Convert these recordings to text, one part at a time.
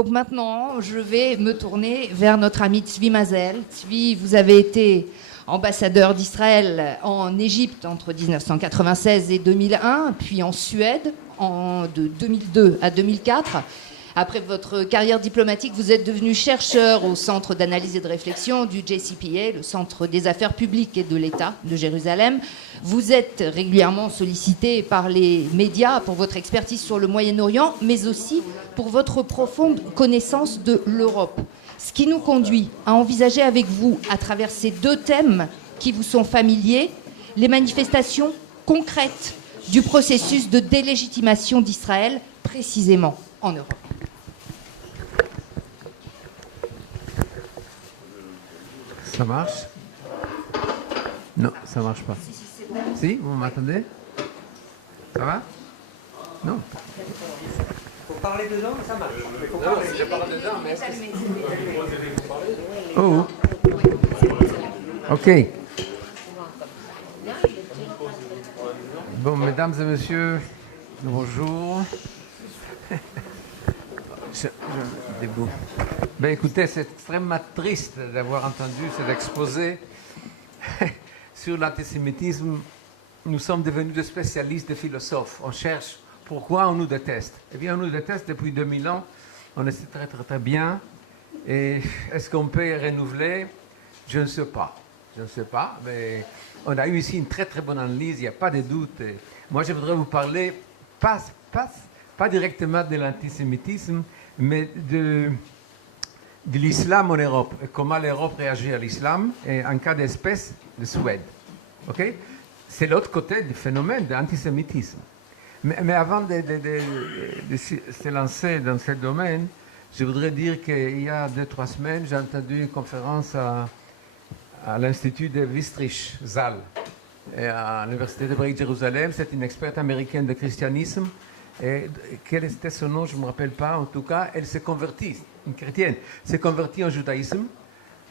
Donc maintenant, je vais me tourner vers notre ami Tzvi Mazel. Tzvi, vous avez été ambassadeur d'Israël en Égypte entre 1996 et 2001, puis en Suède de 2002 à 2004. Après votre carrière diplomatique, vous êtes devenu chercheur au Centre d'analyse et de réflexion du JCPA, le Centre des affaires publiques et de l'État de Jérusalem. Vous êtes régulièrement sollicité par les médias pour votre expertise sur le Moyen-Orient, mais aussi pour votre profonde connaissance de l'Europe. Ce qui nous conduit à envisager avec vous, à travers ces deux thèmes qui vous sont familiers, les manifestations concrètes du processus de délégitimation d'Israël, précisément en Europe. Ça marche? Non, ça marche pas. Si, vous m'attendez? Ça va? Non. Faut parler dedans, ça marche. Non, si je parle dedans, mais est-ce que oh. Ok. Bon, mesdames et messieurs, bonjour. Debout. Ben écoutez, c'est extrêmement triste d'avoir entendu cet exposé sur l'antisémitisme. Nous sommes devenus des spécialistes, des philosophes. On cherche pourquoi on nous déteste. Eh bien, on nous déteste depuis 2000 ans. On est très très très bien. Et est-ce qu'on peut y renouveler? Je ne sais pas. Je ne sais pas. Mais on a eu ici une très très bonne analyse, il n'y a pas de doute. Et moi, je voudrais vous parler, pas directement de l'antisémitisme, mais de l'islam en Europe, et comment l'Europe réagit à l'islam, et en cas d'espèce, de Suède. Okay? C'est l'autre côté du phénomène de l'antisémitisme. Mais avant de se lancer dans ce domaine, je voudrais dire qu'il y a 2-3 semaines, j'ai entendu une conférence à l'Institut de Wistrich Zal, et à l'Université de Jérusalem. C'est une experte américaine de christianisme. Et quel était son nom, je ne me rappelle pas. En tout cas, elle s'est convertie, une chrétienne, s'est convertie en judaïsme.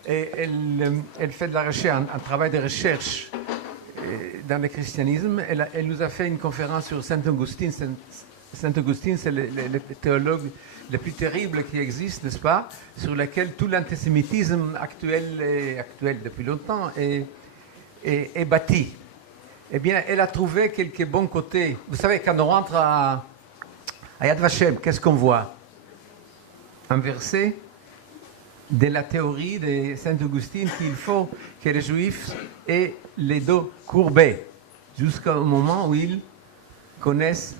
Et elle fait de la recherche, un travail de recherche dans le christianisme. Elle nous a fait une conférence sur Saint Augustine. Saint Augustine, c'est le théologue le plus terrible qui existe, n'est-ce pas? Sur lequel tout l'antisémitisme actuel depuis longtemps est bâti. Eh bien, elle a trouvé quelques bons côtés. Vous savez, quand on rentre à Yad Vashem, qu'est-ce qu'on voit? Un verset de la théorie de Saint Augustine qu'il faut que les Juifs aient les dos courbés jusqu'au moment où ils reconnaissent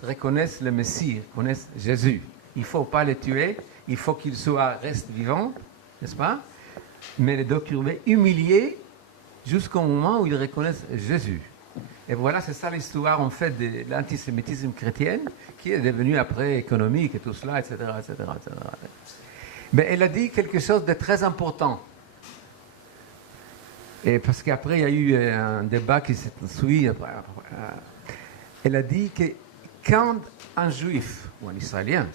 le Messie, reconnaissent Jésus. Il ne faut pas les tuer, il faut qu'ils restent vivants, n'est-ce pas? Mais les dos courbés, humiliés jusqu'au moment où ils reconnaissent Jésus. Et voilà, c'est ça l'histoire en fait de l'antisémitisme chrétien, qui est devenu après économique et tout cela, etc., etc., etc. Mais elle a dit quelque chose de très important. Et parce qu'après, il y a eu un débat qui s'est suivi. Elle a dit que quand un juif, ou un israélien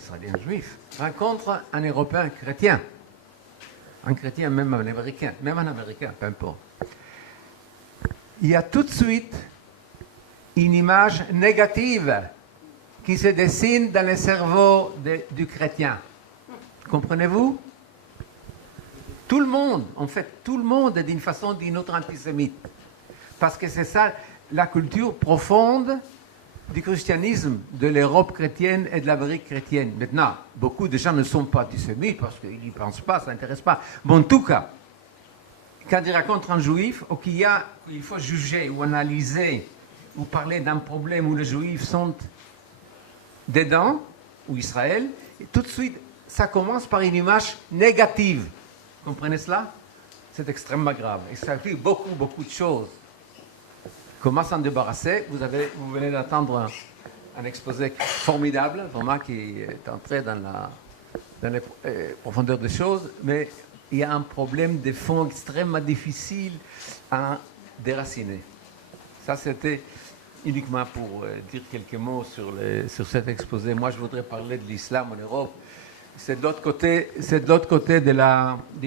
juif, rencontre un Européen chrétien, un chrétien, même un Américain, peu importe, il y a tout de suite une image négative qui se dessine dans le cerveau du chrétien. Comprenez-vous? Tout le monde, en fait, tout le monde est d'une façon ou d'une autre antisémite. Parce que c'est ça, la culture profonde du christianisme, de l'Europe chrétienne et de l'Amérique chrétienne. Maintenant, beaucoup de gens ne sont pas antisémites parce qu'ils n'y pensent pas, ça n'intéresse pas. Mais en tout cas, quand ils rencontrent un juif, ou il faut juger ou analyser ou parler d'un problème où les Juifs sont dedans, ou Israël, et tout de suite, ça commence par une image négative. Vous comprenez cela? C'est extrêmement grave. Et ça fait beaucoup de choses. Comment s'en débarrasser? Vous venez d'entendre un exposé formidable, vraiment, qui est entré dans les profondeurs des choses, mais il y a un problème de fond extrêmement difficile à déraciner. Ça, c'était uniquement pour dire quelques mots sur cet exposé. Moi, je voudrais parler de l'islam en Europe. C'est de l'autre côté de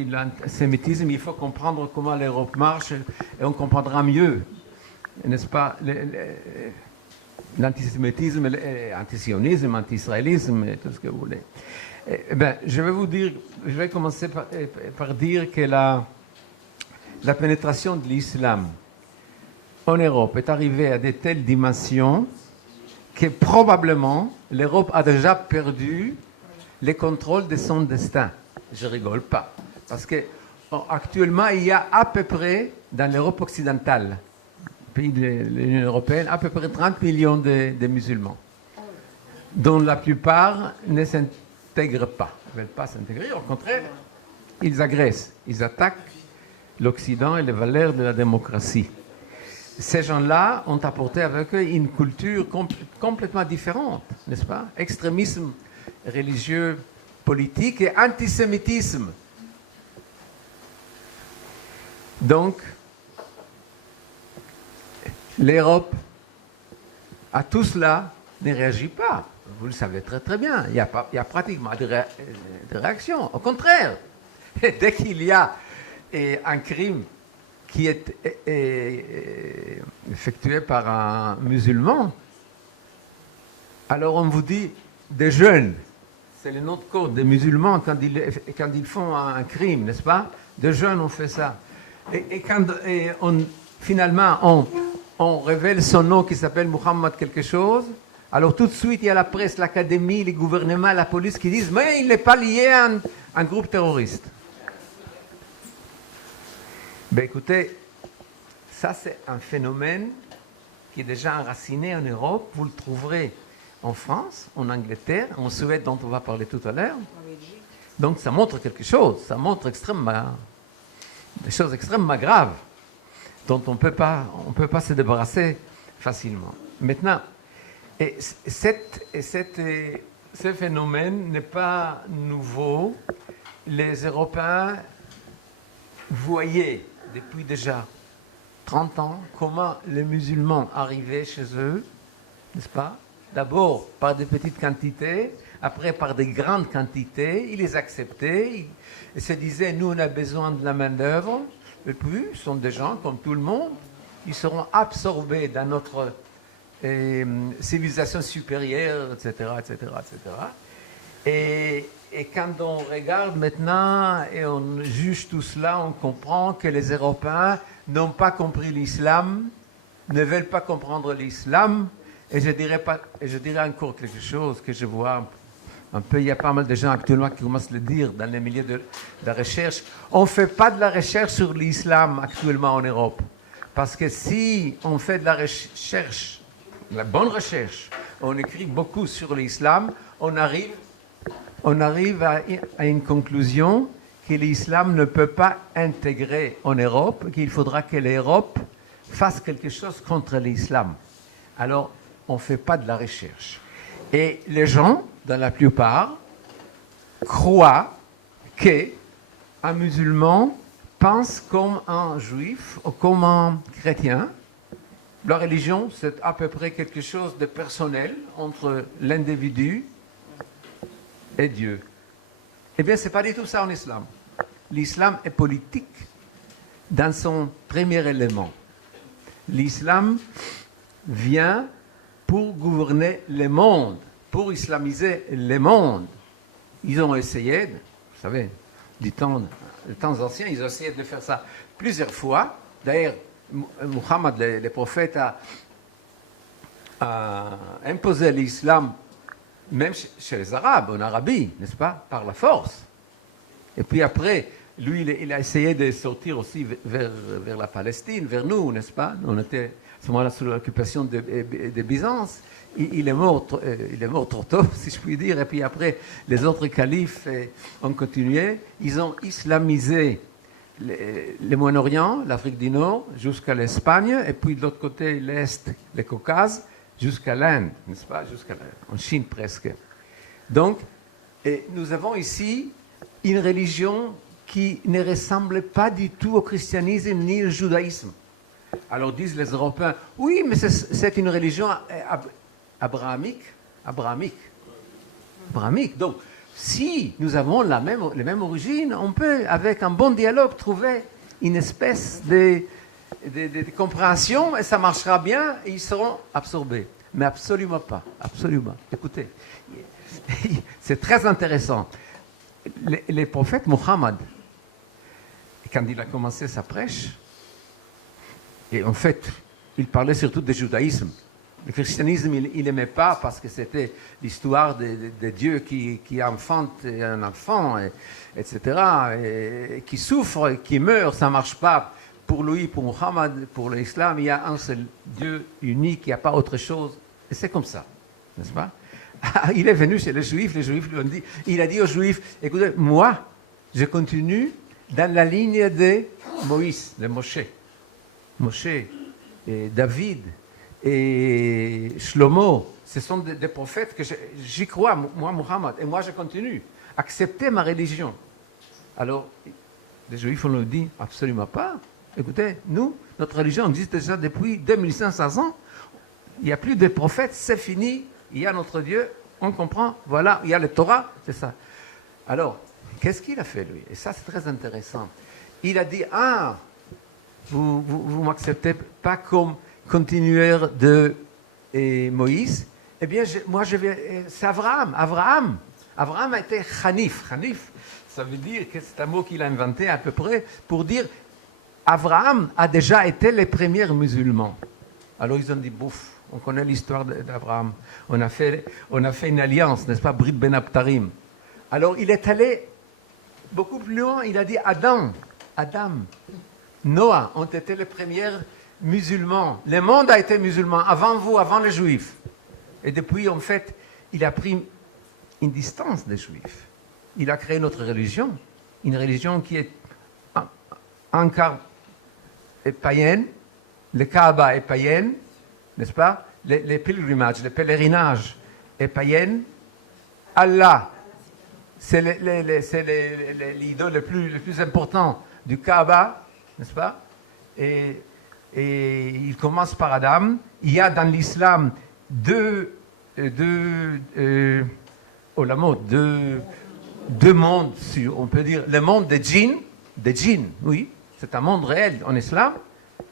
l'antisémitisme. Il faut comprendre comment l'Europe marche et on comprendra mieux, n'est-ce pas, l'antisémitisme, l'antisionisme, l'anti-israélisme et tout ce que vous voulez. Eh bien, je vais commencer par dire que la pénétration de l'islam en Europe est arrivée à de telles dimensions que probablement l'Europe a déjà perdu le contrôle de son destin. Je rigole pas. Parce que actuellement, il y a à peu près, dans l'Europe occidentale, pays de l'Union européenne, à peu près 30 millions de musulmans, dont la plupart ne s'intègrent pas, ne veulent pas s'intégrer. Au contraire, ils agressent, ils attaquent l'Occident et les valeurs de la démocratie. Ces gens-là ont apporté avec eux une culture complètement différente, n'est-ce pas? Extrémisme religieux, politique et antisémitisme. Donc, l'Europe, à tout cela, ne réagit pas. Vous le savez très très bien. Il y a pratiquement de réaction. Au contraire, dès qu'il y a un crime qui est effectué par un musulman, alors on vous dit des jeunes, c'est le nom de code des musulmans quand ils font un crime, n'est-ce pas? Des jeunes ont fait ça. Et quand finalement on révèle son nom qui s'appelle Muhammad quelque chose, alors tout de suite il y a la presse, l'académie, les gouvernements, la police qui disent mais il n'est pas lié à un groupe terroriste. Ben écoutez, ça c'est un phénomène qui est déjà enraciné en Europe. Vous le trouverez en France, en Angleterre, en Suède dont on va parler tout à l'heure. Donc ça montre quelque chose, ça montre des choses extrêmement graves dont on ne peut pas se débarrasser facilement. Maintenant, ce phénomène n'est pas nouveau. Les Européens voyaient depuis déjà 30 ans comment les musulmans arrivaient chez eux, n'est-ce pas? D'abord par des petites quantités, après par des grandes quantités, ils les acceptaient, ils se disaient nous on a besoin de la main-d'œuvre, et puis ce sont des gens comme tout le monde, ils seront absorbés dans notre civilisation supérieure, etc., etc., etc. Et quand on regarde maintenant et on juge tout cela, on comprend que les Européens n'ont pas compris l'islam, ne veulent pas comprendre l'islam. Et je dirais encore quelque chose que je vois un peu, il y a pas mal de gens actuellement qui commencent à le dire dans les milieux de la recherche. On ne fait pas de la recherche sur l'islam actuellement en Europe. Parce que si on fait de la recherche, la bonne recherche, on écrit beaucoup sur l'islam, on arrive à une conclusion que l'islam ne peut pas intégrer en Europe, qu'il faudra que l'Europe fasse quelque chose contre l'islam. Alors, on ne fait pas de la recherche. Et les gens, dans la plupart, croient qu'un musulman pense comme un juif ou comme un chrétien. La religion, c'est à peu près quelque chose de personnel entre l'individu et Dieu. Eh bien, ce n'est pas du tout ça en islam. L'islam est politique dans son premier élément. L'islam vient pour gouverner le monde, pour islamiser le monde. Ils ont essayé, vous savez, les temps anciens, ils ont essayé de faire ça plusieurs fois. D'ailleurs, Muhammad, le prophète, a imposé l'islam même chez les Arabes, en Arabie, n'est-ce pas, par la force. Et puis après, lui, il a essayé de sortir aussi vers la Palestine, vers nous, n'est-ce pas? On était à ce moment-là sous l'occupation de Byzance. Il est mort trop tôt, si je puis dire. Et puis après, les autres califes ont continué. Ils ont islamisé le Moyen-Orient, l'Afrique du Nord, jusqu'à l'Espagne, et puis de l'autre côté, l'Est, le Caucase, jusqu'à l'Inde, n'est-ce pas? En Chine presque. Donc, nous avons ici une religion qui ne ressemble pas du tout au christianisme ni au judaïsme. Alors disent les Européens, oui, mais c'est une religion abrahamique. Donc, si nous avons les mêmes origines, on peut, avec un bon dialogue, trouver une espèce de compréhension et ça marchera bien et ils seront absorbés. Mais absolument pas. Absolument. Écoutez, c'est très intéressant. Les prophètes Mohammed, quand il a commencé sa prêche, et en fait, il parlait surtout du judaïsme. Le christianisme, il n'aimait pas parce que c'était l'histoire de Dieu qui enfante un enfant, etc., et qui souffre, et qui meurt. Ça ne marche pas pour lui, pour Mohammed, pour l'islam. Il y a un seul Dieu unique, il n'y a pas autre chose. Et c'est comme ça, n'est-ce pas? Il est venu chez les Juifs lui ont dit, il a dit aux Juifs, écoutez, moi, je continue dans la ligne de Moïse, de Moshe. Moshe, et David, et Shlomo, ce sont des prophètes que j'y crois, moi, Mohammed, et moi je continue. Acceptez ma religion. Alors, les Juifs ont dit, absolument pas. Écoutez, nous, notre religion existe déjà depuis 2500 ans. Il n'y a plus de prophètes, c'est fini. Il y a notre Dieu, on comprend, voilà, il y a le Torah, c'est ça. Alors, qu'est-ce qu'il a fait, lui? Et ça, c'est très intéressant. Il a dit, vous ne m'acceptez pas comme continueur de Moïse, eh bien, moi, c'est Abraham. Abraham a été Hanif. Hanif, ça veut dire que c'est un mot qu'il a inventé à peu près pour dire, Abraham a déjà été le premier musulman. Alors, ils ont dit, bouf. On connaît l'histoire d'Abraham. On a fait une alliance, n'est-ce pas, Brit Ben Abtarim. Alors, il est allé beaucoup plus loin. Il a dit Adam, Noah ont été les premiers musulmans. Le monde a été musulman avant vous, avant les Juifs. Et depuis, en fait, il a pris une distance des Juifs. Il a créé notre religion, une religion qui est encore païenne. Le Kaaba est païenne. N'est-ce pas? Les pèlerinages, les pèlerinages est païenne. Allah, c'est l'idole le plus important du Kaaba, n'est-ce pas? Et il commence par Adam. Il y a dans l'islam deux mondes, on peut dire. Le monde des djinns, oui, c'est un monde réel en islam.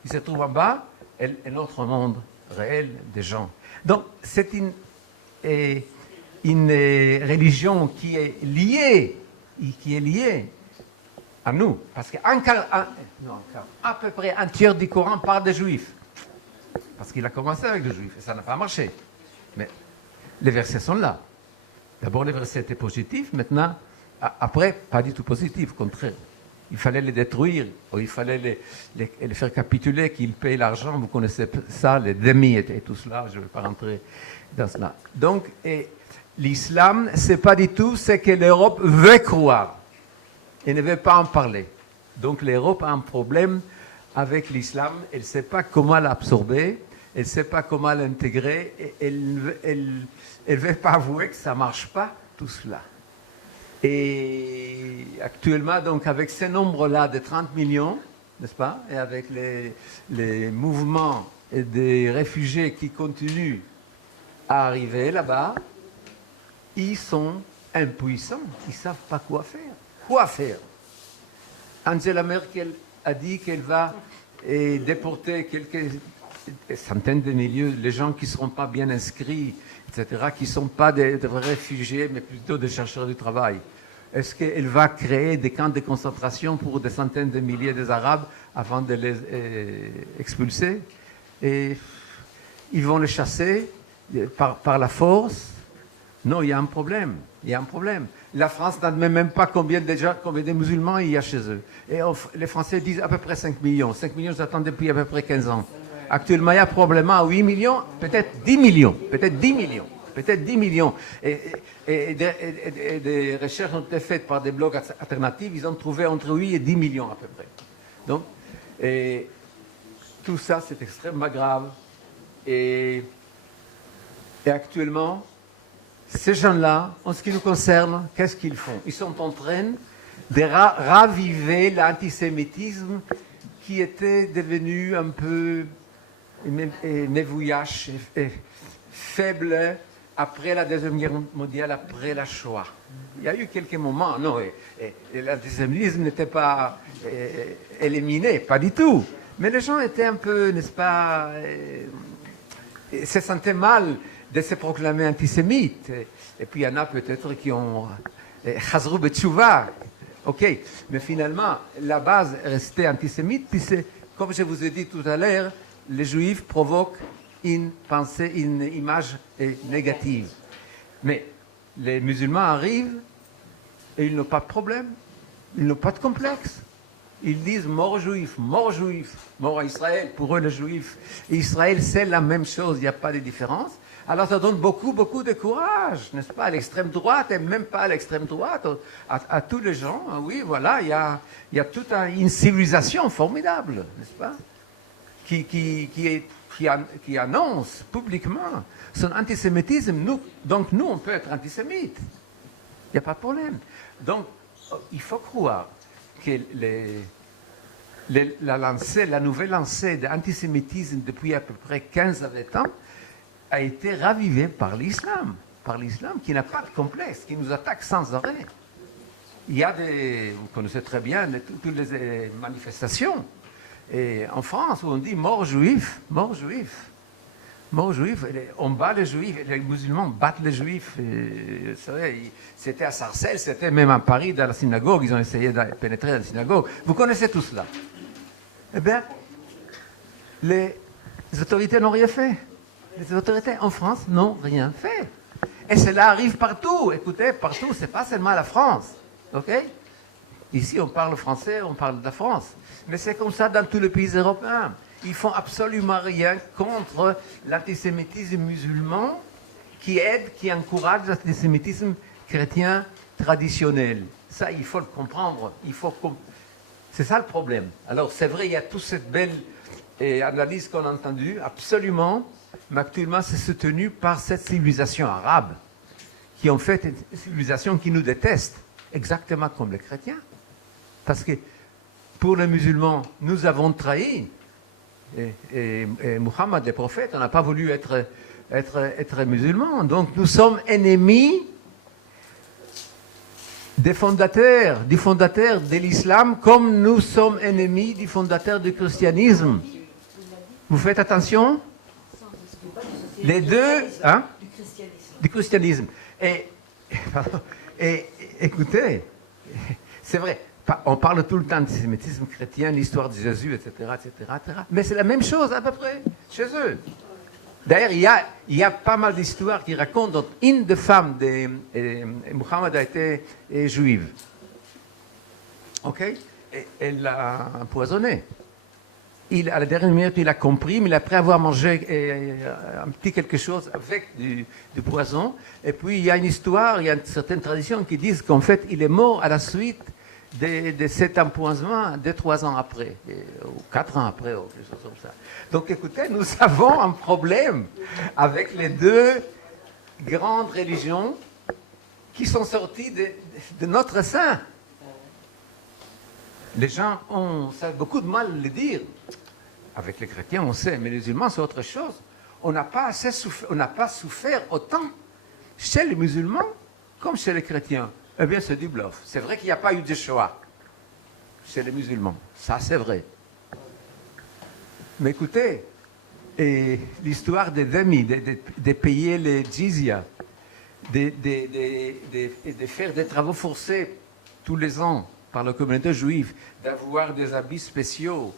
Il se trouve en bas, et notre monde réel des gens. Donc, c'est une religion qui est liée à nous. Parce qu'à peu près un tiers du Coran parle des Juifs. Parce qu'il a commencé avec les Juifs et ça n'a pas marché. Mais les versets sont là. D'abord, les versets étaient positifs. Maintenant, après, pas du tout positifs, au contraire. Il fallait les détruire, ou il fallait les faire capituler, qu'ils payent l'argent. Vous connaissez ça, les demi et tout cela. Je ne vais pas rentrer dans cela. Donc, l'islam, ce n'est pas du tout ce que l'Europe veut croire et ne veut pas en parler. Donc, l'Europe a un problème avec l'islam. Elle ne sait pas comment l'absorber, elle ne sait pas comment l'intégrer, et elle ne veut pas avouer que ça ne marche pas, tout cela. Et actuellement, donc, avec ce nombre-là de 30 millions, n'est-ce pas, et avec les mouvements des réfugiés qui continuent à arriver là-bas, ils sont impuissants, ils ne savent pas quoi faire. Quoi faire? Angela Merkel a dit qu'elle va déporter quelques centaines de milliers, les gens qui ne seront pas bien inscrits, etc., qui ne sont pas des réfugiés, mais plutôt des chercheurs du travail. Est-ce qu'elle va créer des camps de concentration pour des centaines de milliers d'Arabes avant de les expulser? Et ils vont les chasser par la force? Non, il y a un problème. Il y a un problème. La France n'admet même pas combien de musulmans il y a chez eux. Et les Français disent à peu près 5 millions. 5 millions, j'attends depuis à peu près 15 ans. Actuellement, il y a probablement 8 millions, peut-être 10 millions, peut-être 10 millions. Peut-être 10 millions. Et des recherches ont été faites par des blogs alternatifs. Ils ont trouvé entre 8 et 10 millions à peu près. Donc, tout ça, c'est extrêmement grave. Et actuellement, ces gens-là, en ce qui nous concerne, qu'est-ce qu'ils font? Ils sont en train de raviver l'antisémitisme qui était devenu un peu mévouillache et faible après la Deuxième Guerre mondiale, après la Shoah. Il y a eu quelques moments, non, et l'antisémitisme n'était pas éliminé, pas du tout. Mais les gens étaient un peu, n'est-ce pas, se sentaient mal de se proclamer antisémites. Et puis il y en a peut-être qui ont Chazrou Betchouva. Ok, mais finalement, la base est restée antisémite, puis c'est, comme je vous ai dit tout à l'heure, les Juifs provoquent une pensée, une image négative. Mais les musulmans arrivent et ils n'ont pas de problème, ils n'ont pas de complexe. Ils disent mort aux Juifs, mort à Israël. Pour eux, les Juifs et Israël, c'est la même chose, il n'y a pas de différence. Alors ça donne beaucoup de courage, n'est-ce pas, à l'extrême droite, et même pas à l'extrême droite, à tous les gens. Oui, voilà, il y a toute une civilisation formidable, n'est-ce pas, qui annonce publiquement son antisémitisme. Donc nous, on peut être antisémites. Il n'y a pas de problème. Donc, il faut croire que la nouvelle lancée d'antisémitisme depuis à peu près 15 à 20 ans a été ravivée par l'islam qui n'a pas de complexe, qui nous attaque sans arrêt. Il y a vous connaissez très bien toutes les manifestations et en France où on dit mort juif, mort juif. Mort juif, on bat les juifs, les musulmans battent les juifs. C'était à Sarcelles, c'était même à Paris, dans la synagogue, ils ont essayé de pénétrer dans la synagogue. Vous connaissez tout cela. Eh bien, les autorités n'ont rien fait. Les autorités en France n'ont rien fait. Et cela arrive partout. Écoutez, partout, ce n'est pas seulement la France. OK? Ici, on parle français, on parle de la France. Mais c'est comme ça dans tous les pays européens. Ils font absolument rien contre l'antisémitisme musulman qui aide, qui encourage l'antisémitisme chrétien traditionnel. Ça, il faut le comprendre. C'est ça le problème. Alors, c'est vrai, il y a toute cette belle analyse qu'on a entendue, absolument, mais actuellement, c'est soutenu par cette civilisation arabe, qui en fait est une civilisation qui nous déteste, exactement comme les chrétiens. Parce que pour les musulmans, nous avons trahi. Et Muhammad, le prophète, on n'a pas voulu être musulman. Donc nous sommes ennemis du fondateur de l'islam, comme nous sommes ennemis du fondateur du christianisme. Vous faites attention? Les deux, hein? Du christianisme. Et écoutez, c'est vrai. On parle tout le temps d'antisémitisme chrétien, l'histoire de Jésus, etc., etc., etc. Mais c'est la même chose à peu près chez eux. D'ailleurs, il y a pas mal d'histoires qui racontent. Donc, une des femmes de Muhammad a été juive. OK? Et elle l'a empoisonné. À la dernière minute, il a compris, mais après avoir mangé un petit quelque chose avec du poison. Et puis, il y a une histoire, il y a certaines traditions qui disent qu'en fait, il est mort à la suite de cet empoisonnement 2-3 ans après, ou 4 ans après, ou quelque chose comme ça. Donc écoutez, nous avons un problème avec les deux grandes religions qui sont sorties de notre sein. Les gens ont beaucoup de mal à le dire. Avec les chrétiens, on sait, mais les musulmans, c'est autre chose. On n'a pas souffert autant chez les musulmans comme chez les chrétiens. Eh bien, c'est du bluff. C'est vrai qu'il n'y a pas eu de Shoah chez les musulmans. Ça, c'est vrai. Mais écoutez, l'histoire des demi, de payer les jizya, de faire des travaux forcés tous les ans par la communauté juive, d'avoir des habits spéciaux,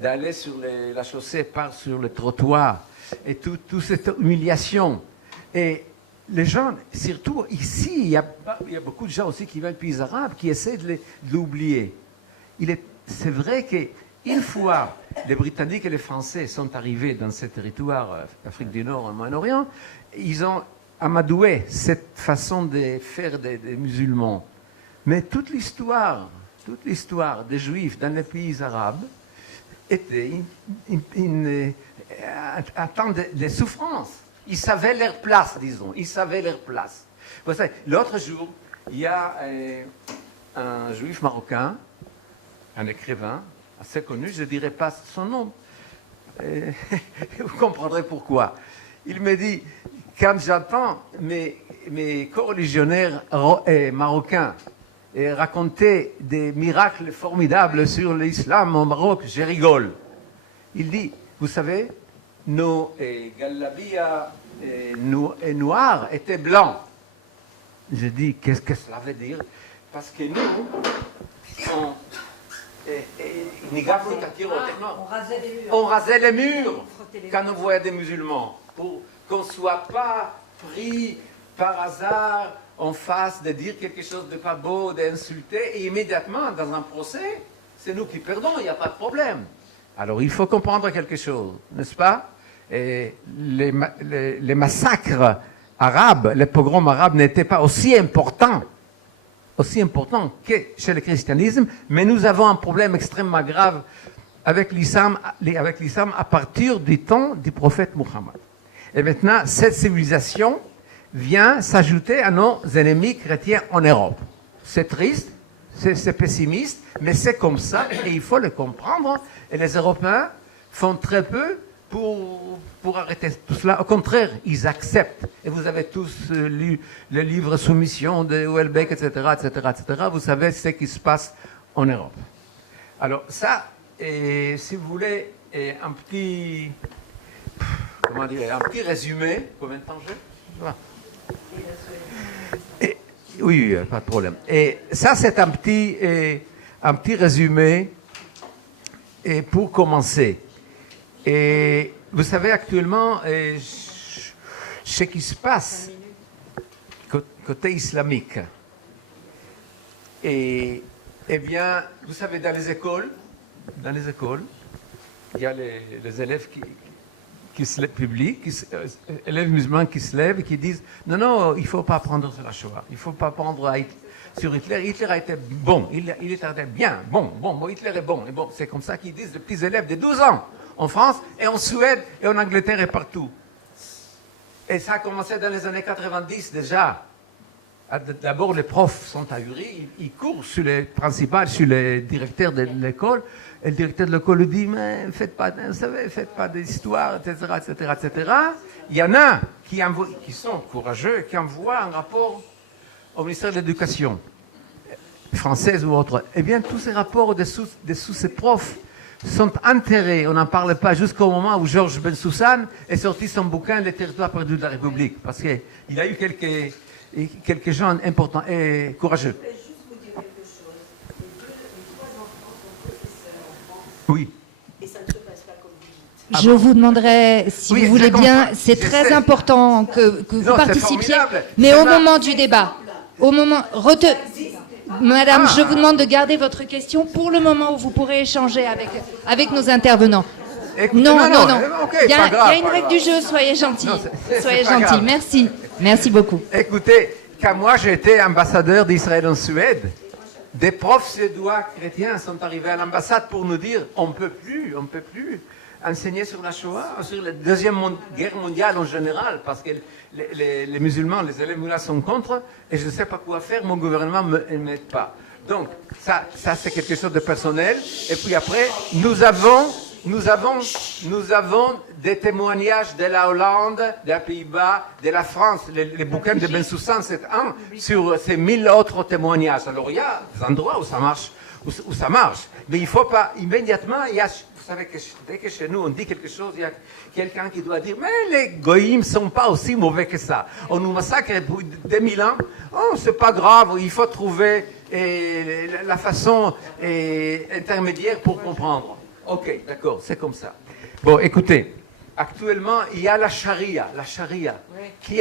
d'aller sur la chaussée, sur le trottoir, et toute cette humiliation. Et les gens, surtout ici, il y a beaucoup de gens aussi qui viennent du pays arabe qui essaient de l'oublier. C'est vrai qu'une fois les Britanniques et les Français sont arrivés dans ce territoire, Afrique du Nord, au Moyen-Orient, ils ont amadoué cette façon de faire des musulmans. Mais toute l'histoire des Juifs dans les pays arabes était un temps de souffrance. Ils savaient leur place, disons. Ils savaient leur place. Vous savez, l'autre jour, il y a un juif marocain, un écrivain assez connu, je ne dirai pas son nom. Vous comprendrez pourquoi. Il me dit, quand j'entends mes coreligionnaires marocains raconter des miracles formidables sur l'islam au Maroc, je rigole. Il dit, vous savez, nos Galabia et noir était blanc. Je dis, qu'est-ce que cela veut dire? Parce que nous, on rasait les murs quand on voyait des musulmans, pour qu'on ne soit pas pris par hasard en face de dire quelque chose de pas beau, d'insulter, et immédiatement, dans un procès, c'est nous qui perdons, il n'y a pas de problème. Alors il faut comprendre quelque chose, n'est-ce pas? Et les massacres arabes, les pogroms arabes n'étaient pas aussi importants que chez le christianisme, mais nous avons un problème extrêmement grave avec l'islam à partir du temps du prophète Mohammed. Et maintenant, cette civilisation vient s'ajouter à nos ennemis chrétiens en Europe. C'est triste, c'est pessimiste, mais c'est comme ça et il faut le comprendre. Et les Européens font très peu pour arrêter tout cela. Au contraire, ils acceptent. Et vous avez tous lu le livre Soumission de Houellebecq, etc., etc., etc. Vous savez ce qui se passe en Europe. Alors ça, et si vous voulez, un petit résumé. Combien de temps j'ai? Oui, pas de problème. Et ça, c'est un petit résumé pour commencer. Et vous savez actuellement ce qui se passe côté islamique. Et eh bien, vous savez, dans les écoles, il y a les élèves qui se lèvent, élèves musulmans qui se lèvent et qui disent non, il ne faut pas apprendre sur la Shoah, il ne faut pas apprendre sur Hitler. Hitler a été bon, il était bien, bon, Hitler est bon. Et bon, c'est comme ça qu'ils disent les petits élèves de 12 ans en France et en Suède et en Angleterre et partout. Et ça a commencé dans les années 90 déjà. D'abord, les profs sont ahuris, ils courent sur les principaux, sur les directeurs de l'école. Et le directeur de l'école lui dit, mais faites pas d'histoire, etc., etc., etc. Il y en a qui sont courageux, qui envoient un rapport au ministère de l'Éducation, française ou autre. Eh bien, tous ces rapports dessous ces profs sont enterrés. On n'en parle pas jusqu'au moment où Georges Bensoussan est sorti son bouquin « Les territoires perdus de la République ». Parce qu'il a eu quelques gens importants et courageux. Je vais juste vous dire quelque chose. Les trois enfants sont professeurs en France. Oui. Et ça ne se passe pas comme vous dites. Je vous demanderai, si Oui, vous voulez bien, comprends. c'est très important que vous Non, c'est participiez, formidable. mais Ça au va. moment du débat, Madame, je vous demande de garder votre question pour le moment où vous pourrez échanger avec nos intervenants. Écoutez, Non. ok, Il y pas grave, a une pas règle grave. du jeu, soyez gentils. Non, c'est Soyez pas gentils, grave. merci beaucoup. Écoutez, quand moi j'étais ambassadeur d'Israël en Suède, des profs suédois chrétiens sont arrivés à l'ambassade pour nous dire on ne peut plus enseigner sur la Shoah, sur la Deuxième Guerre mondiale en général, parce que les musulmans, les élèves musulmans sont contre, et je ne sais pas quoi faire, mon gouvernement ne m'aide pas. Donc, ça c'est quelque chose de personnel. Et puis après, nous avons des témoignages de la Hollande, des Pays-Bas, de la France. Les bouquins de Bensoussan, c'est un sur ces 1000 autres témoignages. Alors, il y a des endroits où ça marche. Mais il ne faut pas, immédiatement, vous savez que dès que chez nous on dit quelque chose, il y a quelqu'un qui doit dire, mais les goïms ne sont pas aussi mauvais que ça. On nous massacre depuis 2000 ans. Oh, c'est pas grave, il faut trouver la façon intermédiaire pour comprendre. Ok, d'accord, c'est comme ça. Bon, écoutez, actuellement, il y a la charia, qui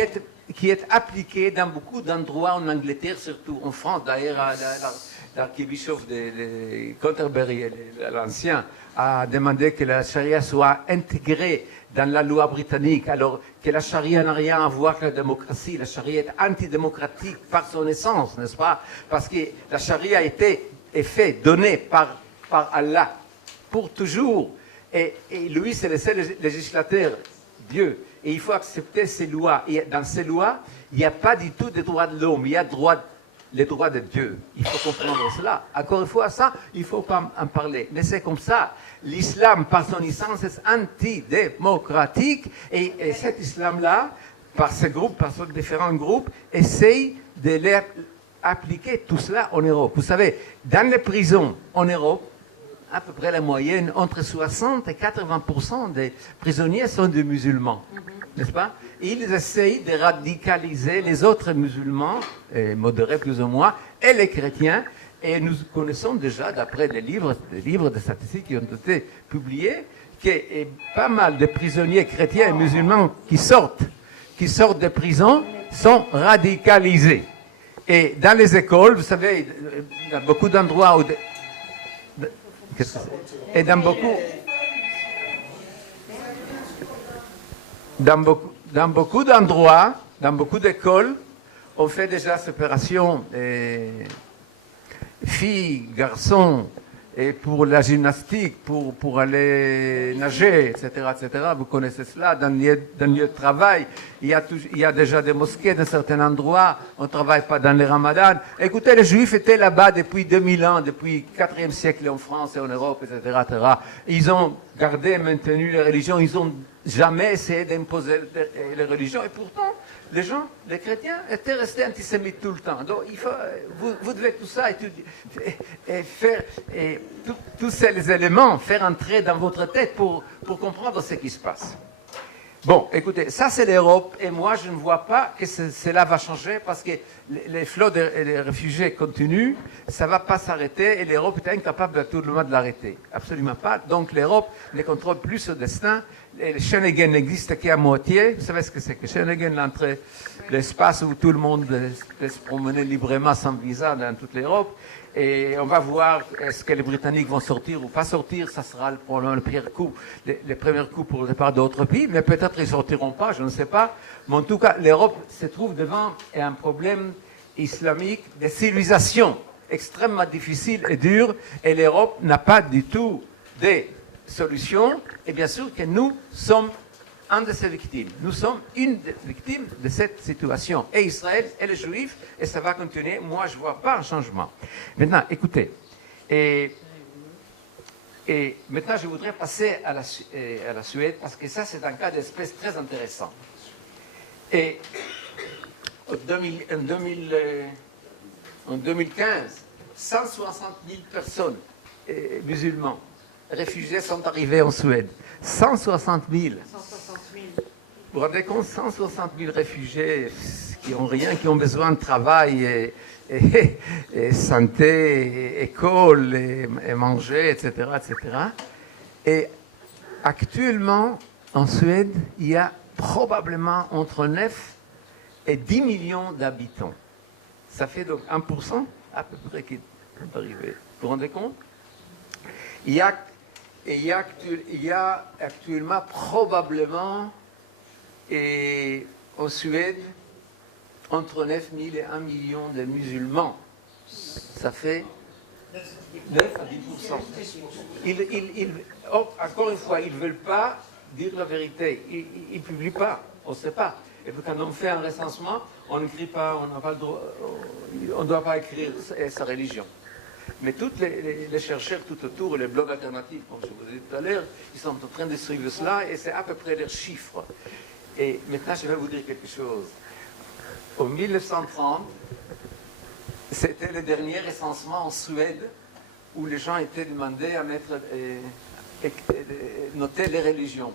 est appliquée dans beaucoup d'endroits en Angleterre, surtout en France. D'ailleurs, l'archibishop de Canterbury, l'ancien, a demandé que la charia soit intégrée dans la loi britannique, alors que la charia n'a rien à voir avec la démocratie. La charia est antidémocratique par son essence, n'est-ce pas? Parce que la charia est faite, donnée par Allah, pour toujours. Et lui, c'est le seul législateur, Dieu. Et il faut accepter ces lois. Et dans ces lois, il n'y a pas du tout de droits de l'homme, il y a les droits de Dieu. Il faut comprendre cela. Encore une fois, ça, il ne faut pas en parler. Mais c'est comme ça. L'islam, par son essence, est antidémocratique. Et cet islam-là, par ces groupes, par ces différents groupes, essaye de les appliquer tout cela en Europe. Vous savez, dans les prisons en Europe, à peu près la moyenne, entre 60 et 80% des prisonniers sont des musulmans. n'est-ce pas? Ils essayent de radicaliser les autres musulmans, modérés plus ou moins, et les chrétiens. Et nous connaissons déjà, d'après des livres de statistiques qui ont été publiés, qu'il y a pas mal de prisonniers chrétiens et musulmans qui sortent de prison sont radicalisés. Et dans les écoles, vous savez, dans beaucoup d'endroits où... Qu'est-ce que c'est? Et dans beaucoup d'endroits, dans beaucoup d'écoles, on fait déjà cette opération filles, garçons, et pour la gymnastique, pour aller nager, etc., etc. Vous connaissez cela, dans le lieu de travail, il y a déjà des mosquées dans certains endroits, on ne travaille pas dans les ramadans. Écoutez, les Juifs étaient là-bas depuis 2000 ans, depuis le 4e siècle en France et en Europe, etc., etc. Ils ont gardé, maintenu les religions, ils n'ont jamais essayé d'imposer les religions, et pourtant, les gens, les chrétiens, étaient restés antisémites tout le temps. Donc, vous devez tout ça étudier, et faire tous ces éléments, faire entrer dans votre tête pour comprendre ce qui se passe. Bon, écoutez, ça c'est l'Europe, et moi je ne vois pas que cela va changer parce que les flots de réfugiés continuent, ça ne va pas s'arrêter, et l'Europe est incapable à tout le monde de l'arrêter. Absolument pas. Donc l'Europe ne contrôle plus ce destin. Et Schengen n'existe qu'à moitié. Vous savez ce que c'est que Schengen, l'entrée, l'espace où tout le monde peut se promener librement sans visa dans toute l'Europe. Et on va voir est-ce que les Britanniques vont sortir ou pas sortir. Ça sera probablement le pire coup, les premiers coups pour le départ d'autres pays. Mais peut-être ils ne sortiront pas, je ne sais pas. Mais en tout cas, l'Europe se trouve devant un problème islamique de civilisation extrêmement difficile et dur. Et l'Europe n'a pas du tout des solution, et bien sûr que nous sommes une de ces victimes. Nous sommes une des victimes de cette situation. Et Israël et les Juifs, et ça va continuer. Moi, je ne vois pas un changement. Maintenant, écoutez, et maintenant, je voudrais passer à la Suède, parce que ça, c'est un cas d'espèce très intéressant. Et en 2015, 160 000 personnes musulmans réfugiés sont arrivés en Suède. 160 000. 160 000. Vous vous rendez compte, 160 000 réfugiés qui n'ont rien, qui ont besoin de travail et santé, et école, et manger, etc., etc. Et actuellement, en Suède, il y a probablement entre 9 et 10 millions d'habitants. Ça fait donc 1% à peu près qui est arrivé. Vous vous rendez compte? Il y a actuellement probablement en Suède entre 9 000 et 1 million de musulmans. Ça fait 9 à 10%. Encore une fois, ils ne veulent pas dire la vérité. Ils ne publient pas. On ne sait pas. Et puis quand on fait un recensement, on n'écrit pas, on n'a pas le droit, on ne doit pas écrire sa religion. Mais tous les chercheurs tout autour, les blogs alternatifs, comme je vous ai dit tout à l'heure, ils sont en train de suivre cela et c'est à peu près leurs chiffres. Et maintenant, je vais vous dire quelque chose. En 1930, c'était le dernier recensement en Suède où les gens étaient demandés à noter les religions.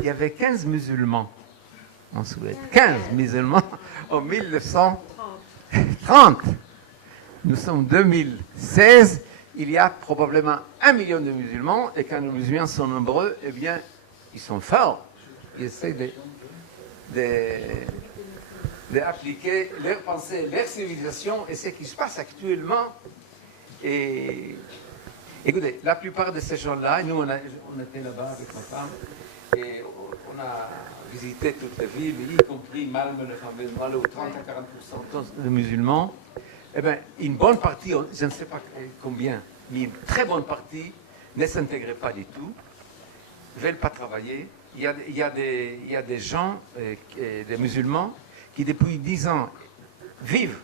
Il y avait 15 musulmans en Suède. 15 musulmans en 1930. Nous sommes en 2016, il y a probablement 1 million de musulmans, et quand les musulmans sont nombreux, eh bien, ils sont forts. Ils essaient d'appliquer leur pensée, leur civilisation, et ce qui se passe actuellement. Et écoutez, la plupart de ces gens-là, nous on était là-bas avec ma femme, et on a visité toutes les villes, y compris Malmö, le fameux Malmö, où 30 à 40% de musulmans. Eh bien, une bonne partie, je ne sais pas combien, mais une très bonne partie ne s'intègre pas du tout, ne veulent pas travailler. Il y a des gens, des musulmans, qui depuis 10 ans vivent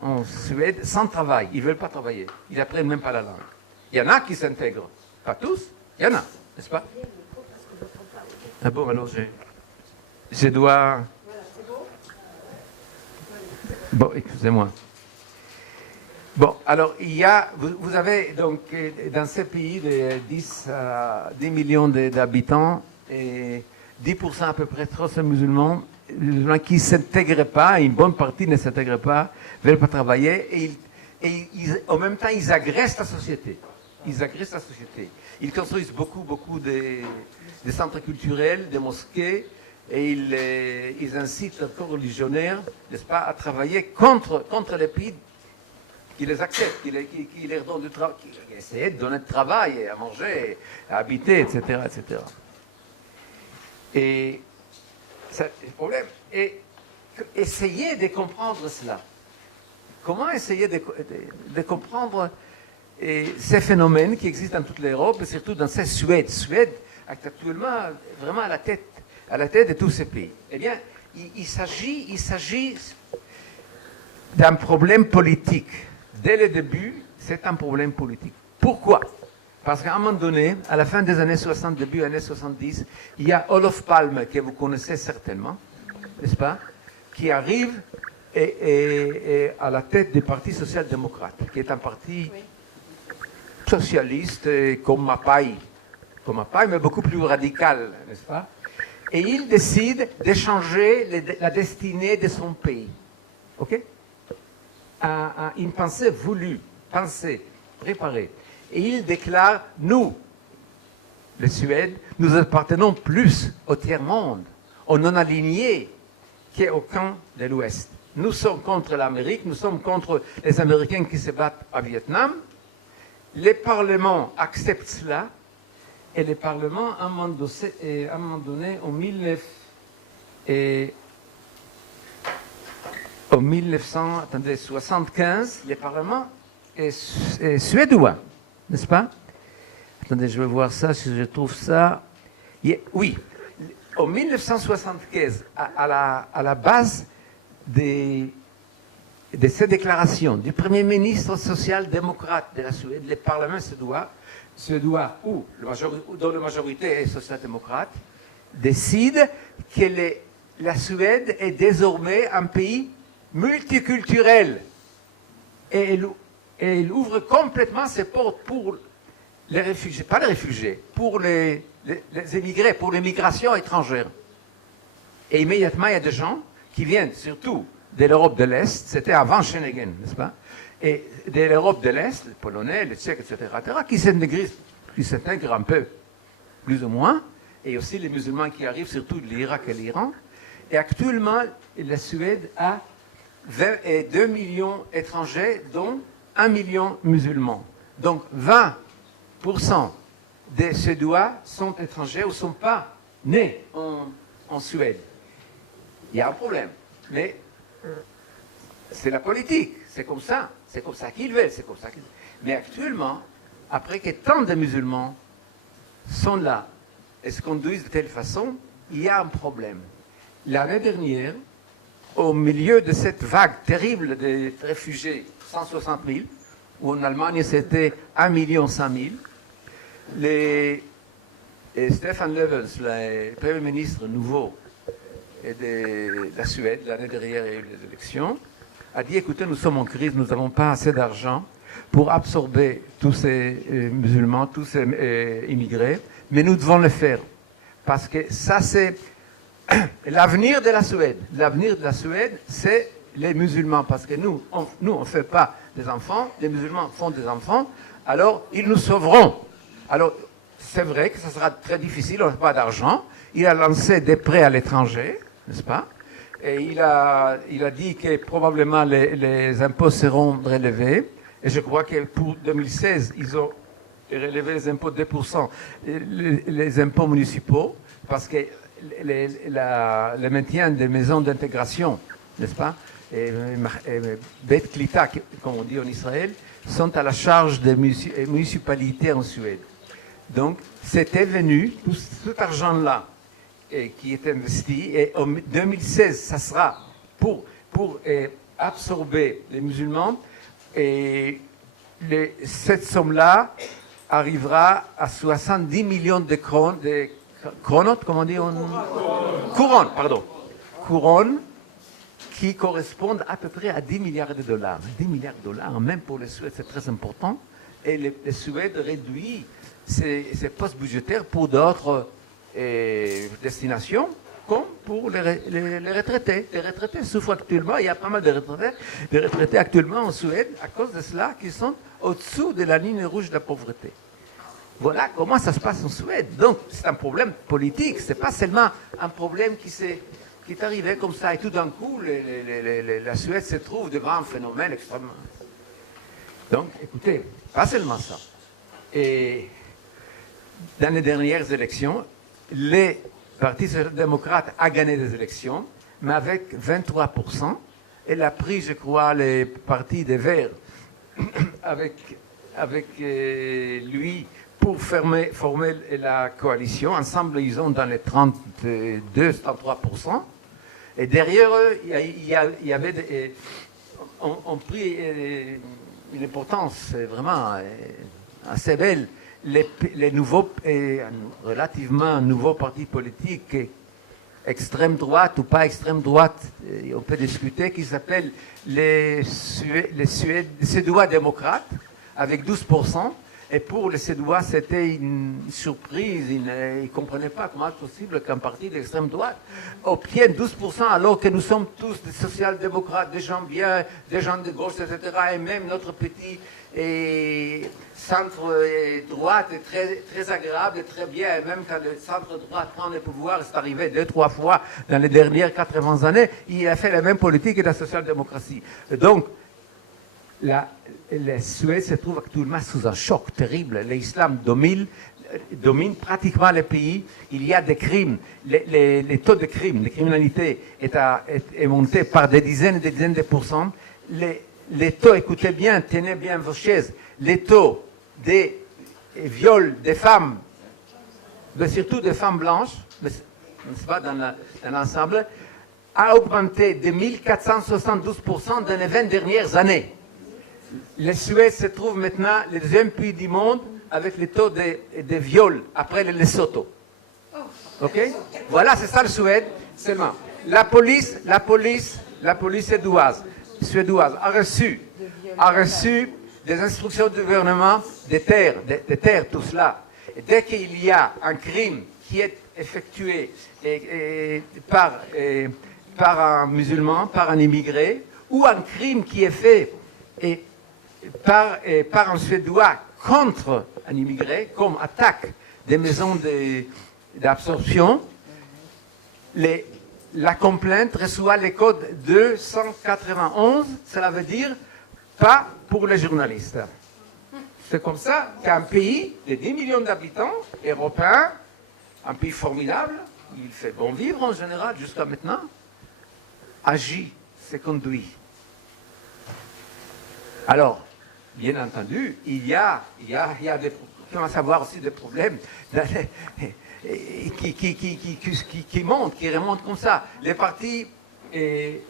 en Suède sans travail. Ils ne veulent pas travailler. Ils n'apprennent même pas la langue. Il y en a qui s'intègrent. Pas tous, il y en a, n'est-ce pas? Ah bon, alors je dois... Bon, excusez-moi. Bon, alors, vous avez donc dans ces pays de 10 millions d'habitants, et 10% à peu près sont musulmans qui ne s'intègrent pas, une bonne partie ne s'intègre pas, ne veulent pas travailler, et en même temps, ils agressent la société. Ils agressent la société. Ils construisent beaucoup des centres culturels, des mosquées, et ils incitent leurs religionnaires, n'est-ce pas, à travailler contre les pays qui les acceptent, qui leur donnent du travail, qui essaient de donner du travail, à manger, à habiter, etc., etc. Et c'est le problème. Et essayer de comprendre cela. Comment essayer de comprendre ces phénomènes qui existent dans toute l'Europe, et surtout dans cette Suède. Suède est actuellement vraiment à la tête de tous ces pays. Eh bien, il s'agit d'un problème politique. Dès le début, c'est un problème politique. Pourquoi? Parce qu'à un moment donné, à la fin des années 60, début des années 70, il y a Olof Palme, que vous connaissez certainement, n'est-ce pas, qui arrive et à la tête du Parti social-démocrate, qui est un parti socialiste comme Mapai, mais beaucoup plus radical, n'est-ce pas? Et il décide de changer la destinée de son pays. OK? Une pensée voulue, préparée. Et il déclare, nous, les Suèdes, nous appartenons plus au tiers-monde, aux non-alignés, qu'au camp de l'Ouest. Nous sommes contre l'Amérique, nous sommes contre les Américains qui se battent au Vietnam. Les parlements acceptent cela, et les parlements, à un moment donné, en 1975, les parlements est suédois, n'est-ce pas? Attendez, je vais voir ça, si je trouve ça. Oui, en 1975, à la base de cette déclaration du Premier ministre social-démocrate de la Suède, le Parlement suédois dont la majorité est social-démocrate, décide que la Suède est désormais un pays multiculturel. Et il ouvre complètement ses portes pour les réfugiés, pas les réfugiés, pour les émigrés, pour l'immigration étrangère. Et immédiatement, il y a des gens qui viennent surtout de l'Europe de l'Est, c'était avant Schengen, n'est-ce pas? Et de l'Europe de l'Est, les Polonais, les Tchèques, etc., qui s'intègrent un peu, plus ou moins, et aussi les musulmans qui arrivent, surtout de l'Irak et l'Iran. Et actuellement, la Suède a 2 millions d'étrangers, dont 1 million musulmans. Donc 20% des Suédois sont étrangers ou ne sont pas nés en Suède. Il y a un problème, mais c'est la politique, c'est comme ça qu'ils veulent, Mais actuellement, après que tant de musulmans sont là et se conduisent de telle façon, il y a un problème. L'année dernière, au milieu de cette vague terrible de réfugiés, 160 000, où en Allemagne c'était 1,5 million, Stefan Löfven, le Premier ministre nouveau de la Suède, l'année dernière, il y a eu les élections, a dit, écoutez, nous sommes en crise, nous n'avons pas assez d'argent pour absorber tous ces musulmans, tous ces immigrés, mais nous devons le faire. Parce que ça, c'est l'avenir de la Suède. L'avenir de la Suède, c'est les musulmans. Parce que nous, on ne fait pas des enfants, les musulmans font des enfants, alors ils nous sauveront. Alors, c'est vrai que ça sera très difficile, on n'a pas d'argent. Il a lancé des prêts à l'étranger, n'est-ce pas? Et il a dit que probablement les impôts seront relevés. Et je crois que pour 2016, ils ont relevé les impôts de 2%, les impôts municipaux, parce que le maintien des maisons d'intégration, n'est-ce pas, et Bet Klita, comme on dit en Israël, sont à la charge des municipalités en Suède. Donc, c'était venu, tout cet argent-là, qui est investi, et en 2016, ça sera pour absorber les musulmans, et cette somme-là arrivera à 70 millions de couronnes, comment on dit couronnes, pardon. Couronnes qui correspondent à peu près à 10 milliards de dollars. 10 milliards de dollars, même pour les Suèdes, c'est très important. Et les Suèdes réduisent ces postes budgétaires pour d'autres destination, comme pour les retraités. Les retraités souffrent actuellement, il y a pas mal de retraités actuellement en Suède, à cause de cela, qui sont au-dessous de la ligne rouge de la pauvreté. Voilà comment ça se passe en Suède. Donc, c'est un problème politique, c'est pas seulement un problème qui est arrivé comme ça, et tout d'un coup, la Suède se trouve devant un phénomène extrêmement... Donc, écoutez, pas seulement ça. Et dans les dernières élections, les partis social-démocrates a gagné des élections, mais avec 23%. Elle a pris, je crois, les partis des Verts avec lui pour former la coalition. Ensemble, ils ont dans les 32-33%. Et derrière eux, il y avait on pris une importance vraiment assez belle. Les nouveaux, relativement nouveaux partis politiques, extrême droite ou pas extrême droite, on peut discuter, qui s'appellent les Suédois démocrates, avec 12%. Et pour les Suédois, c'était une surprise. Ils ne comprenaient pas comment c'est possible qu'un parti d'extrême droite obtienne 12%, alors que nous sommes tous des social-démocrates, des gens bien, des gens de gauche, etc. Et même notre petit centre-droite est très, très agréable et très bien. Et même quand le centre-droite prend le pouvoir, c'est arrivé 2-3 fois dans les dernières 80 années, il a fait la même politique que la social-démocratie. Donc, la Suède se trouve actuellement sous un choc terrible. L'islam domine pratiquement le pays. Il y a des crimes. Les taux de crimes, de criminalité est monté par des dizaines et des dizaines de pourcents. Les taux, écoutez bien, tenez bien vos chaises, les taux des viols des femmes, mais surtout des femmes blanches, n'est-ce pas, dans l'ensemble, a augmenté de 1472% dans les 20 dernières années. La Suède se trouve maintenant le deuxième pays du monde avec les taux de viols après le Lesotho. Ok? Voilà, c'est ça le Suède. Seulement, la police suédoise a reçu des instructions du gouvernement de taire tout cela. Et dès qu'il y a un crime qui est effectué par un musulman, par un immigré, ou un crime qui est fait par un Suédois contre un immigré, comme attaque des maisons d'absorption, la complainte reçoit le code 291, cela veut dire pas pour les journalistes. C'est comme ça qu'un pays de 10 millions d'habitants, européen, un pays formidable, il fait bon vivre en général jusqu'à maintenant, agit, se conduit. Alors, bien entendu, il y a des, commence à avoir aussi des problèmes qui montent, qui remontent comme ça. Les partis des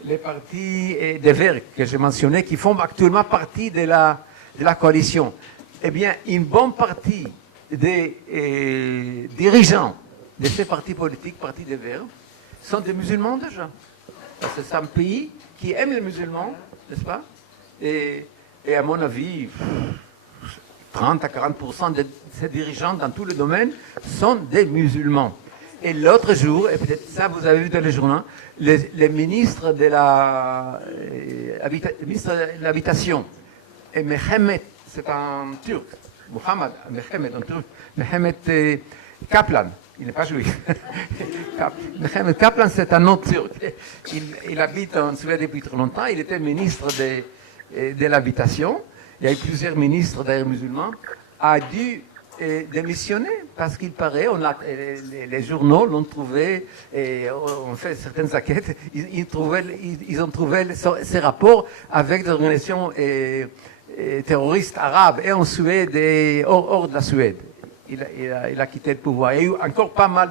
Verts que j'ai mentionnés, qui font actuellement partie de la coalition, eh bien, une bonne partie des dirigeants de ces partis politiques, partis des Verts, sont des musulmans déjà. Parce que c'est un pays qui aime les musulmans, n'est-ce pas? Et à mon avis, 30 à 40% de ces dirigeants dans tous les domaines sont des musulmans. Et l'autre jour, et peut-être ça vous avez vu dans les journaux, les ministres de l'habitation, et Mehmet, c'est un turc, Mehmet Kaplan, il n'est pas juif. Mehmet Kaplan, c'est un autre turc. Il habite en Suède depuis très longtemps, il était ministre de l'habitation. Il y a eu plusieurs ministres d'ailleurs musulmans, a dû démissionner parce qu'il paraît, les journaux l'ont trouvé, et on fait certaines enquêtes, ils ont trouvé ces rapports avec des organisations terroristes arabes et en Suède et hors de la Suède. Il a quitté le pouvoir. Il y a eu encore pas mal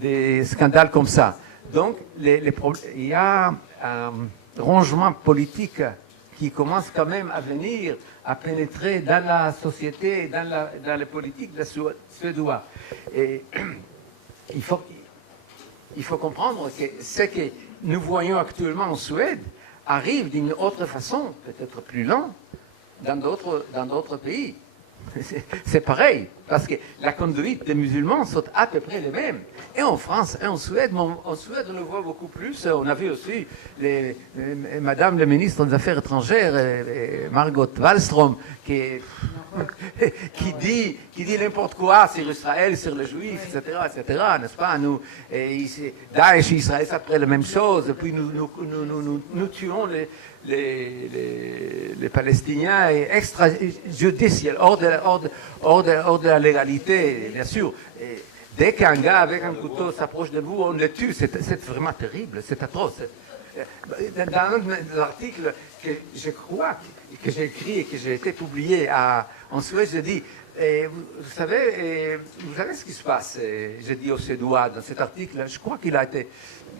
de scandales comme ça. Donc, il y a un rangement politique qui commence quand même à venir, à pénétrer dans la société, dans les politiques des Suédois. Et il faut comprendre que ce que nous voyons actuellement en Suède arrive d'une autre façon, peut-être plus lent, dans d'autres pays. C'est pareil. Parce que la conduite des musulmans sont à peu près les mêmes. Et en France, et en Suède, mais en Suède, on le voit beaucoup plus. On a vu aussi Madame la ministre des Affaires étrangères, Margot Wallström, qui dit n'importe quoi sur Israël, sur les Juifs, etc., n'est-ce pas? Nous, Daesh et Israël, c'est après la même chose. Puis nous tuons les Palestiniens extrajudiciaires, hors de la légalité, bien sûr. Et dès qu'un gars avec un couteau s'approche de vous, on le tue. C'est vraiment terrible, c'est atroce. Dans un des articles que je crois que j'ai écrit et que j'ai été publié en Suède, je dis, vous savez ce qui se passe, je dis aux Suédois dans cet article, je crois qu'il a été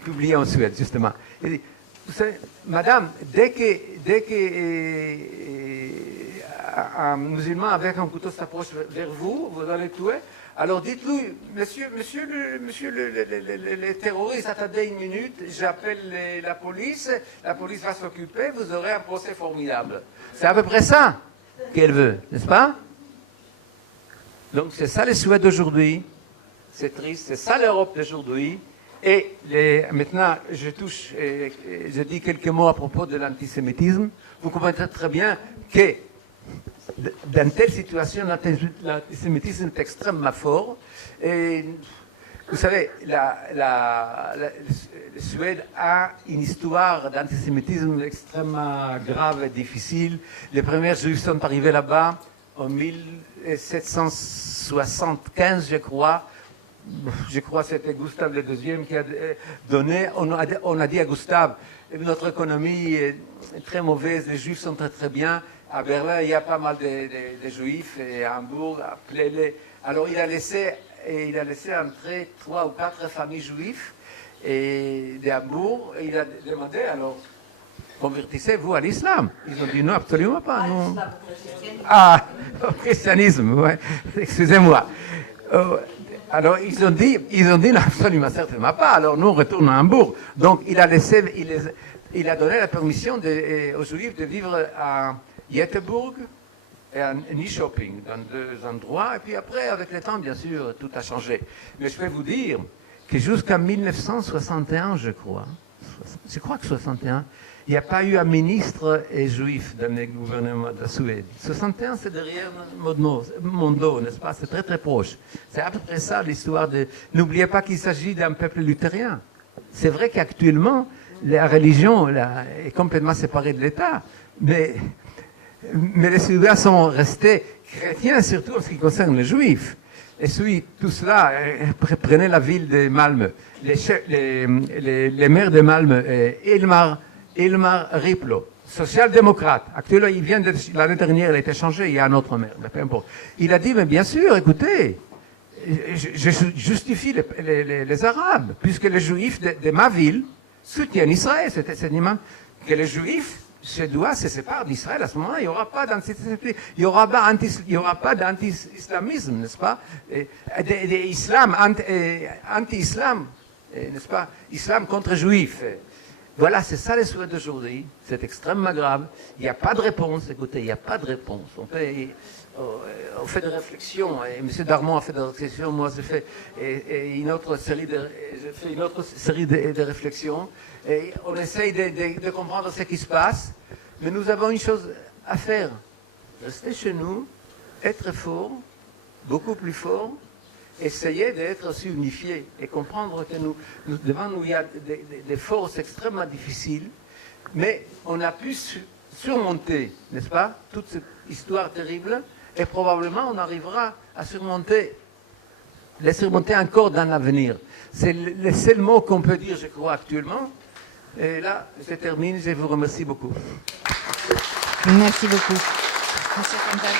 publié en Suède, justement. Il dit, vous savez, madame, dès que un musulman avec un couteau s'approche vers vous, vous allez le tuer. Alors dites-lui, monsieur les terroristes, attendez une minute, j'appelle la police va s'occuper, vous aurez un procès formidable. C'est à peu près ça qu'elle veut, n'est-ce pas? Donc c'est ça les Suèdes d'aujourd'hui, c'est triste, c'est ça l'Europe d'aujourd'hui. Et maintenant, je dis quelques mots à propos de l'antisémitisme. Vous comprendrez très bien que dans telle situation, l'antisémitisme est extrêmement fort. Et vous savez, la Suède a une histoire d'antisémitisme extrêmement grave et difficile. Les premiers Juifs sont arrivés là-bas en 1775, je crois. Je crois que c'était Gustave II qui a donné. On a dit à Gustave, notre économie est très mauvaise, les Juifs sont très très bien. À Berlin, il y a pas mal de Juifs, et à Hambourg, appelez-les. Alors il a laissé entrer 3 ou 4 familles juives de Hambourg, et il a demandé, alors, convertissez-vous à l'islam. Ils ont dit non, absolument pas. Non. Au christianisme, ouais. Excusez-moi. Alors ils ont dit non, absolument certainement pas. Alors nous on retourne à Hambourg. Donc il a donné la permission aux Juifs de vivre à Göteborg et à Nyköping, dans 2 endroits. Et puis après, avec le temps, bien sûr, tout a changé. Mais je vais vous dire que jusqu'en 1961, je crois que 61, il n'y a pas eu un ministre juif dans le gouvernement de la Suède. 61, c'est derrière mon dos, n'est-ce pas? C'est très très proche. C'est à peu près ça l'histoire de... N'oubliez pas qu'il s'agit d'un peuple luthérien. C'est vrai qu'actuellement, la religion est complètement séparée de l'État, mais les Suédois sont restés chrétiens, surtout en ce qui concerne les Juifs. Et tout cela, prenez la ville de Malmö. Les maires de Malmö, Ilmar Riplo, social-démocrate. Actuellement, l'année dernière, il a été changé, il y a un autre maire, mais peu importe. Il a dit, mais bien sûr, écoutez, je justifie les Arabes, puisque les Juifs de ma ville soutiennent Israël. C'est que les Juifs suédois se séparent d'Israël. À ce moment-là, il n'y aura pas d'antisémitisme, il n'y aura pas d'anti-islamisme, n'est-ce pas? Anti-islam, n'est-ce pas? Islam contre Juifs. Voilà, c'est ça les Suèdes d'aujourd'hui. C'est extrêmement grave. Il n'y a pas de réponse. Écoutez, il n'y a pas de réponse. On fait des réflexions. Et M. Darmon a fait des réflexions. Moi, j'ai fait une autre série de réflexions. Et on essaye de comprendre ce qui se passe. Mais nous avons une chose à faire. Rester chez nous, être fort, beaucoup plus fort. Essayer d'être aussi unifiés et comprendre que devant nous, il y a des forces extrêmement difficiles, mais on a pu surmonter, n'est-ce pas, toute cette histoire terrible, et probablement on arrivera à les surmonter encore dans l'avenir. C'est le seul mot qu'on peut dire, je crois, actuellement. Et là, je termine, je vous remercie beaucoup. Merci beaucoup. Monsieur Fontaine.